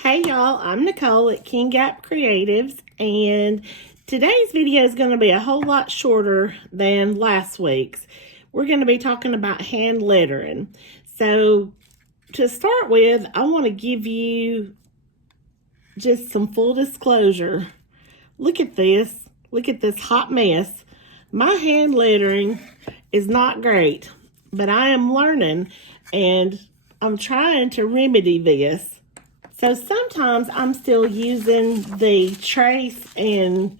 Hey y'all, I'm Nicole at King Gap Creatives, and today's video is going to be a whole lot shorter than last week's. We're going to be talking about hand lettering. So to start with, I want to give you just some full disclosure. Look at this. Look at this hot mess. My hand lettering is not great, but I am learning and I'm trying to remedy this. So sometimes I'm still using the trace and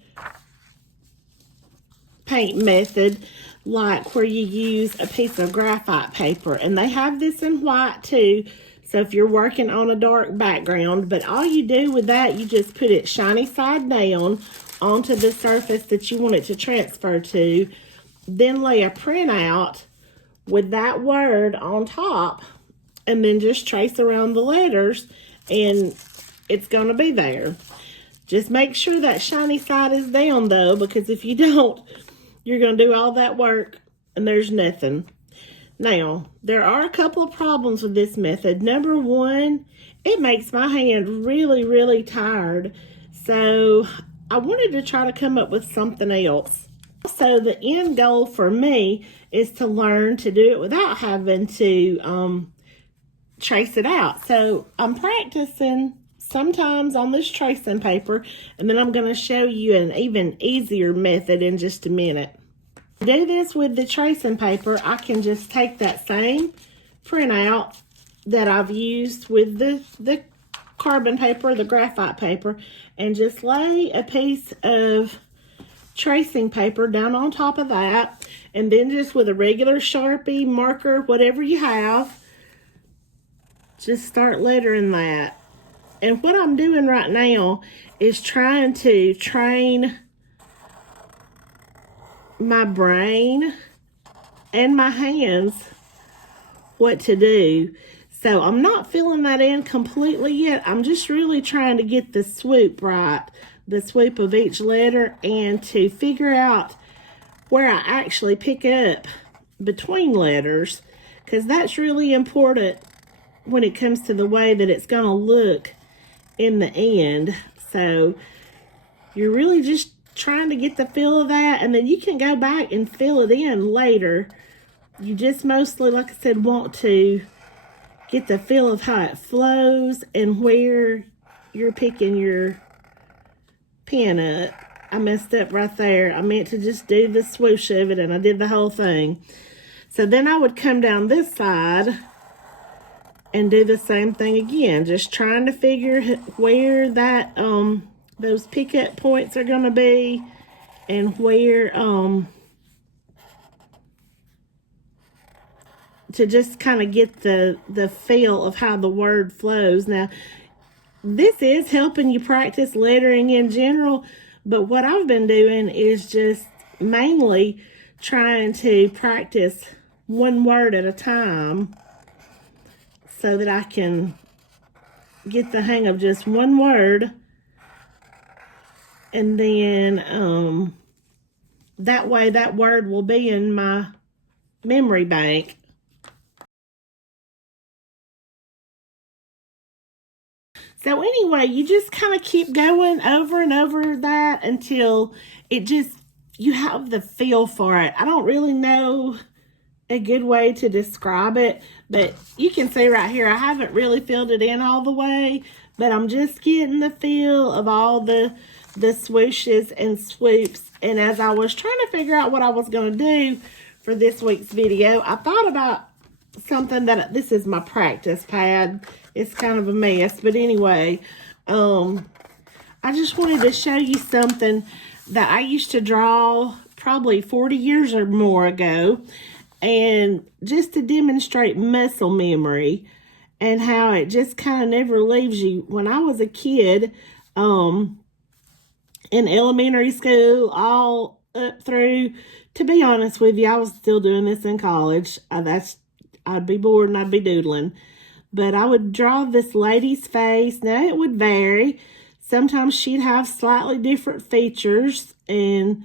paint method, like where you use a piece of graphite paper. And they have this in white too. So if you're working on a dark background, but all you do with that, you just put it shiny side down onto the surface that you want it to transfer to. Then lay a printout with that word on top and then just trace around the letters and it's going to be there. Just make sure that shiny side is down though, because if you don't, you're going to do all that work and there's nothing. Now, there are a couple of problems with this method. Number one, it makes my hand really, really tired. So I wanted to try to come up with something else. So the end goal for me is to learn to do it without having to trace it out. So I'm practicing sometimes on this tracing paper, and then I'm going to show you an even easier method in just a minute. To do this with the tracing paper, I can just take that same printout that I've used with the carbon paper, the graphite paper, and just lay a piece of tracing paper down on top of that, and then just with a regular Sharpie marker, whatever you have, just start lettering that. And what I'm doing right now is trying to train my brain and my hands what to do. So I'm not filling that in completely yet. I'm just really trying to get the swoop right, the swoop of each letter, and to figure out where I actually pick up between letters, because that's really important when it comes to the way that it's going to look in the end. So you're really just trying to get the feel of that, and then you can go back and fill it in later. You just mostly, like I said, want to get the feel of how it flows and where you're picking your pen up. I messed up right there. I meant to just do the swoosh of it, and I did the whole thing. So then I would come down this side and do the same thing again, just trying to figure where that those pickup points are going to be, and where to just kind of get the feel of how the word flows. Now, this is helping you practice lettering in general, but what I've been doing is just mainly trying to practice one word at a time, so that I can get the hang of just one word, and then that way that word will be in my memory bank. So anyway, you just kind of keep going over and over that until it just, you have the feel for it. I don't really know a good way to describe it, but you can see right here, I haven't really filled it in all the way, but I'm just getting the feel of all the swooshes and swoops. And as I was trying to figure out what I was going to do for this week's video, I thought about something that, this is my practice pad. It's kind of a mess, but anyway, I just wanted to show you something that I used to draw probably 40 years or more ago, and just to demonstrate muscle memory and how it just kind of never leaves you. When I was a kid, in elementary school, all up through, to be honest with you, I was still doing this in college. I'd be bored and I'd be doodling. But I would draw this lady's face. Now, it would vary. Sometimes she'd have slightly different features, and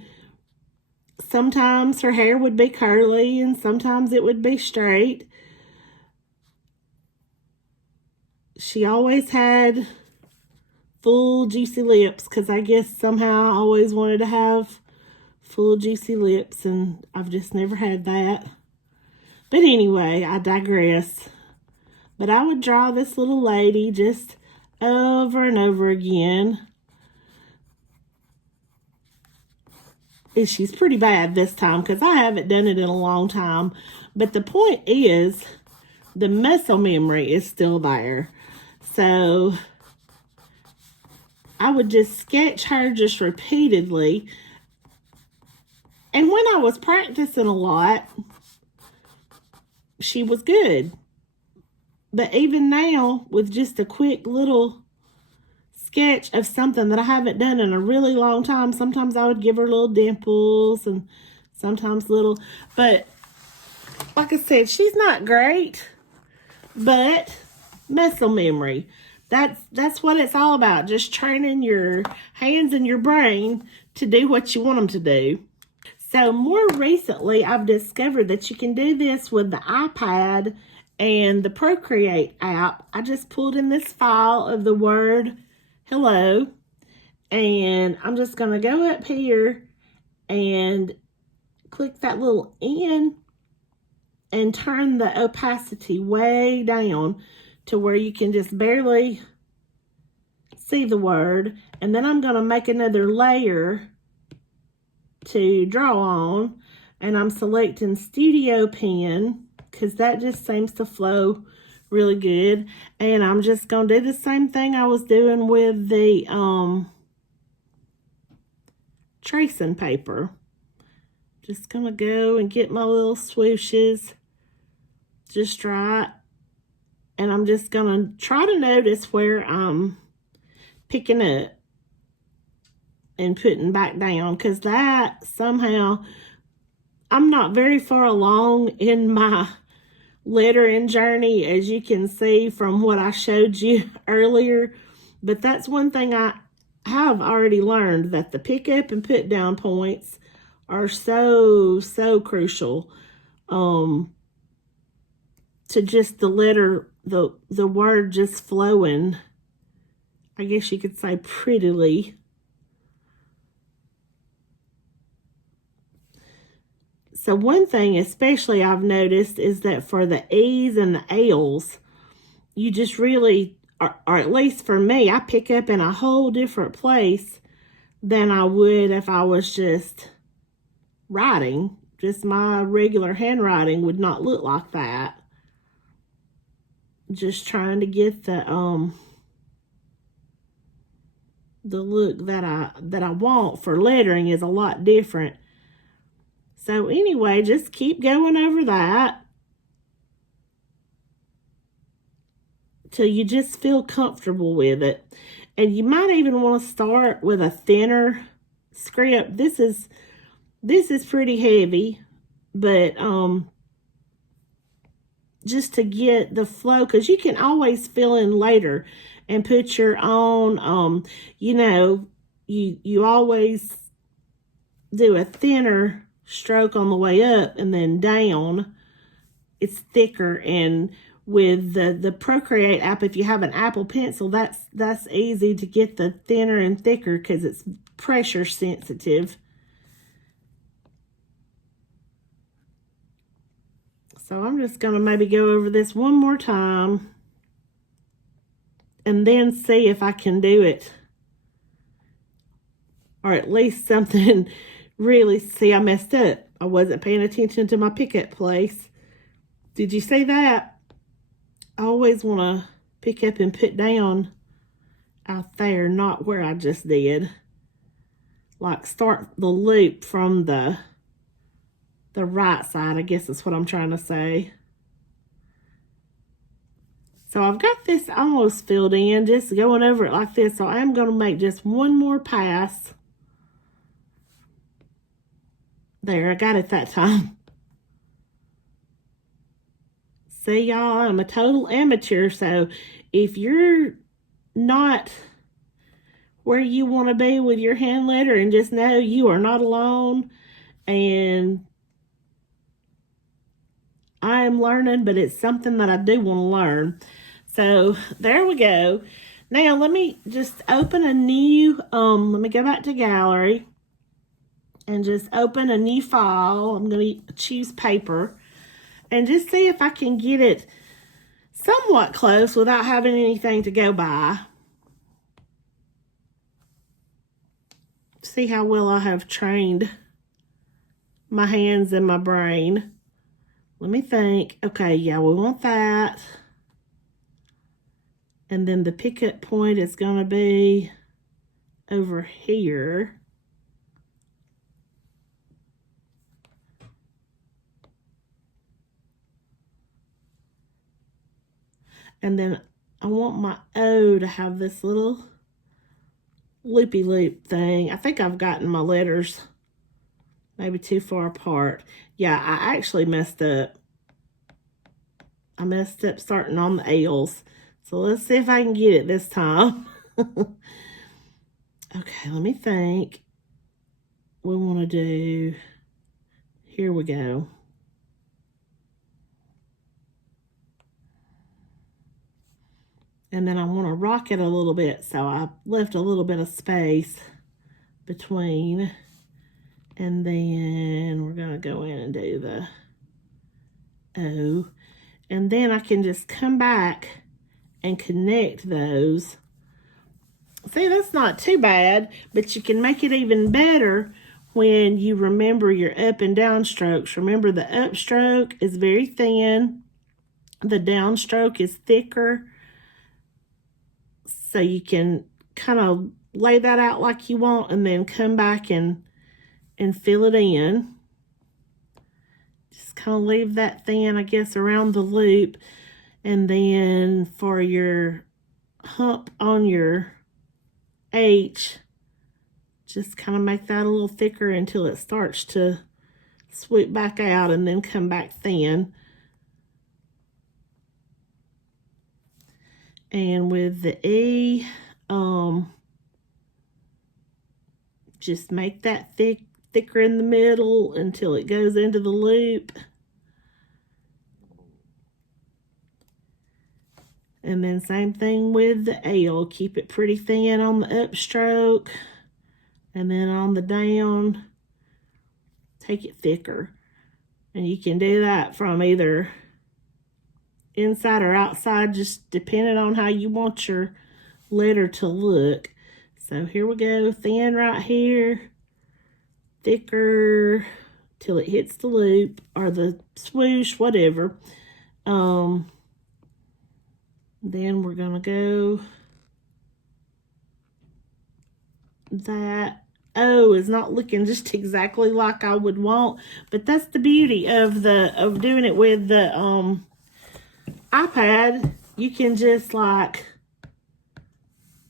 sometimes her hair would be curly, and sometimes it would be straight. She always had full juicy lips, because I guess somehow I always wanted to have full juicy lips, and I've just never had that. But anyway, I digress. But I would draw this little lady just over and over again. And she's pretty bad this time because I haven't done it in a long time. But the point is, the muscle memory is still there. So I would just sketch her just repeatedly. And when I was practicing a lot, she was good. But even now, with just a quick little sketch of something that I haven't done in a really long time, sometimes I would give her little dimples and sometimes little, but like I said, she's not great, but muscle memory. That's what it's all about. Just training your hands and your brain to do what you want them to do. So more recently, I've discovered that you can do this with the iPad and the Procreate app. I just pulled in this file of the word hello, and I'm just going to go up here and click that little N and turn the opacity way down to where you can just barely see the word. And then I'm going to make another layer to draw on, and I'm selecting Studio Pen because that just seems to flow really good. And I'm just going to do the same thing I was doing with the tracing paper. Just going to go and get my little swooshes just right. And I'm just going to try to notice where I'm picking up and putting back down, because that somehow, I'm not very far along in my lettering journey, as you can see from what I showed you earlier. But that's one thing I have already learned, that the pick up and put down points are so crucial to just the letter, the word just flowing, I guess you could say, prettily. So one thing especially I've noticed is that for the E's and the L's, you just really, or at least for me, I pick up in a whole different place than I would if I was just writing. Just my regular handwriting would not look like that. Just trying to get the look that I want for lettering is a lot different. So anyway, just keep going over that till you just feel comfortable with it. And you might even want to start with a thinner script. This is pretty heavy, but just to get the flow, because you can always fill in later and put your own you always do a thinner stroke on the way up, and then down it's thicker. And with the Procreate app, if you have an Apple Pencil, that's easy to get the thinner and thicker because it's pressure sensitive. So I'm just going to maybe go over this one more time and then see if I can do it, or at least something. Really, see, I messed up. I wasn't paying attention to my pickup place. Did you see that? I always want to pick up and put down out there, not where I just did. Like start the loop from the right side, I guess is what I'm trying to say. So I've got this almost filled in, just going over it like this. So I'm going to make just one more pass. There, I got it that time. See, y'all, I'm a total amateur, so if you're not where you want to be with your hand lettering, just know you are not alone, and I am learning, but it's something that I do want to learn. So there we go. Now let me just open a new, let me go back to gallery and just open a new file. I'm going to choose paper and just see if I can get it somewhat close without having anything to go by. See how well I have trained my hands and my brain. Let me think. Okay, yeah, we want that. And then the pickup point is going to be over here. And then I want my O to have this little loopy loop thing. I think I've gotten my letters maybe too far apart. Yeah, I actually messed up. I messed up starting on the L's. So let's see if I can get it this time. Okay, let me think. We want to do, here we go. And then I want to rock it a little bit, so I left a little bit of space between. And then we're going to go in and do the O. And then I can just come back and connect those. See, that's not too bad, but you can make it even better when you remember your up and down strokes. Remember, the upstroke is very thin. The downstroke is thicker. So you can kind of lay that out like you want and then come back and fill it in. Just kind of leave that thin, I guess, around the loop. And then for your hump on your H, just kind of make that a little thicker until it starts to swoop back out and then come back thin. And with the E, just make that thicker in the middle until it goes into the loop. And then same thing with the L. Keep it pretty thin on the upstroke. And then on the down, take it thicker. And you can do that from either inside or outside, just depending on how you want your letter to look. So here we go, thin right here, thicker till it hits the loop or the swoosh, whatever. Then we're gonna go that O is not looking just exactly like I would want, but that's the beauty of doing it with the iPad. You can just like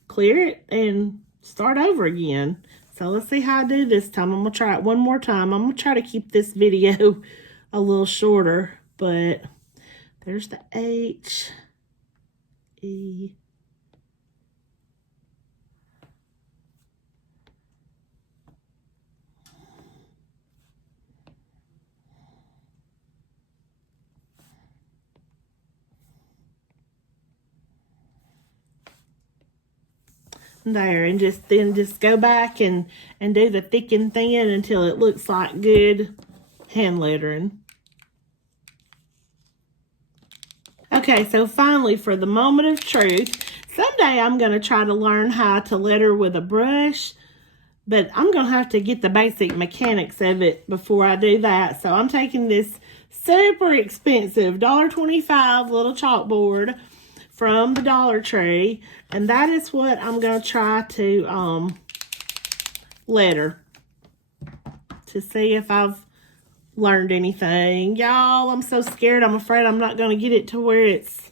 clear it and start over again. So let's see how I do this time. I'm gonna try it one more time. I'm gonna try to keep this video a little shorter, but there's the H, E, there, and just go back and do the thick and thin until it looks like good hand lettering. Okay, so finally, for the moment of truth, someday I'm going to try to learn how to letter with a brush, but I'm going to have to get the basic mechanics of it before I do that. So I'm taking this super expensive $1.25 little chalkboard from the Dollar Tree, and that is what I'm going to try to letter to see if I've learned anything. Y'all, I'm so scared. I'm afraid I'm not going to get it to where it's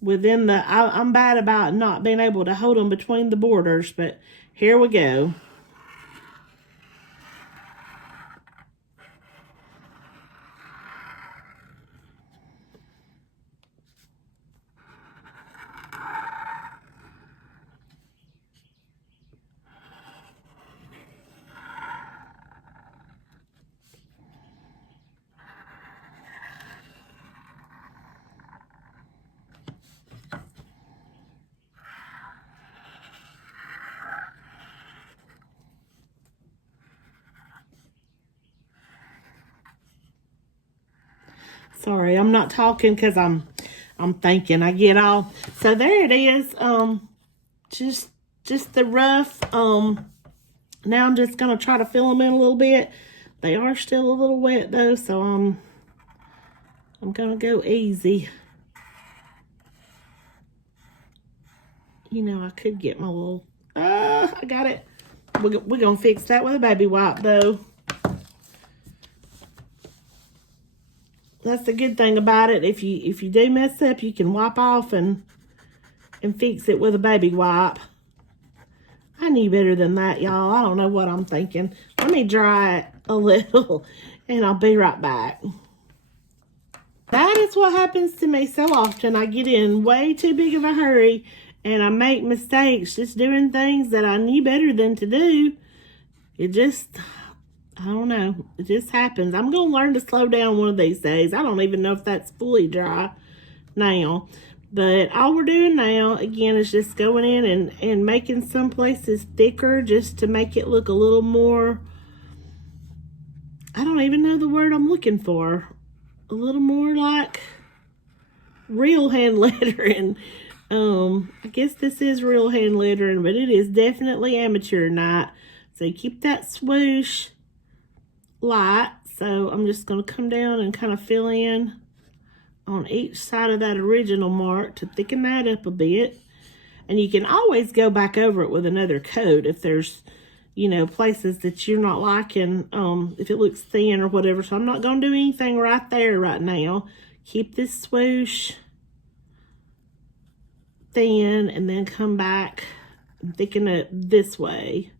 within the... I'm bad about not being able to hold them between the borders, but here we go. Sorry, I'm not talking because I'm thinking. I get all. So there it is. Just the rough. Now I'm just gonna try to fill them in a little bit. They are still a little wet though, so I'm gonna go easy. You know, I could get my little. I got it. We're gonna fix that with a baby wipe though. That's the good thing about it. If you do mess up, you can wipe off and fix it with a baby wipe. I knew better than that, y'all. I don't know what I'm thinking. Let me dry it a little, and I'll be right back. That is what happens to me so often. I get in way too big of a hurry, and I make mistakes just doing things that I knew better than to do. It just, I don't know. It just happens. I'm going to learn to slow down one of these days. I don't even know if that's fully dry now. But all we're doing now, again, is just going in and making some places thicker just to make it look a little more, I don't even know the word I'm looking for. A little more like real hand lettering. I guess this is real hand lettering, but it is definitely amateur night. So you keep that swoosh light. So I'm just going to come down and kind of fill in on each side of that original mark to thicken that up a bit. And you can always go back over it with another coat if there's, you know, places that you're not liking, if it looks thin or whatever. So I'm not going to do anything right there right now. Keep this swoosh thin and then come back and thicken it this way.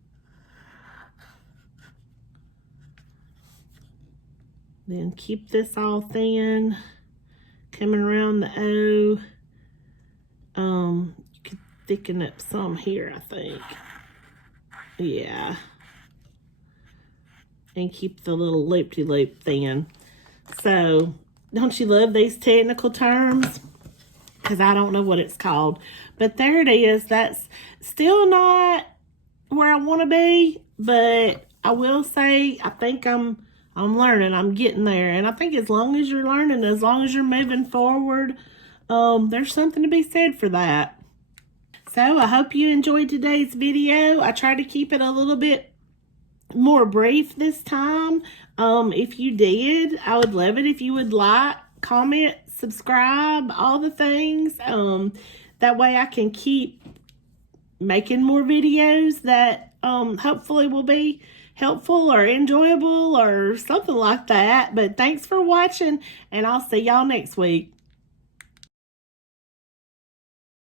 Then keep this all thin, coming around the O. You could thicken up some here, I think. Yeah. And keep the little loop-de-loop thin. So, don't you love these technical terms? Because I don't know what it's called. But there it is. That's still not where I want to be. But I will say, I think I'm learning. I'm getting there. And I think as long as you're learning, as long as you're moving forward, there's something to be said for that. So I hope you enjoyed today's video. I tried to keep it a little bit more brief this time. If you did, I would love it if you would like, comment, subscribe, all the things. That way I can keep making more videos that hopefully will be helpful or enjoyable or something like that. But thanks for watching, and I'll see y'all next week.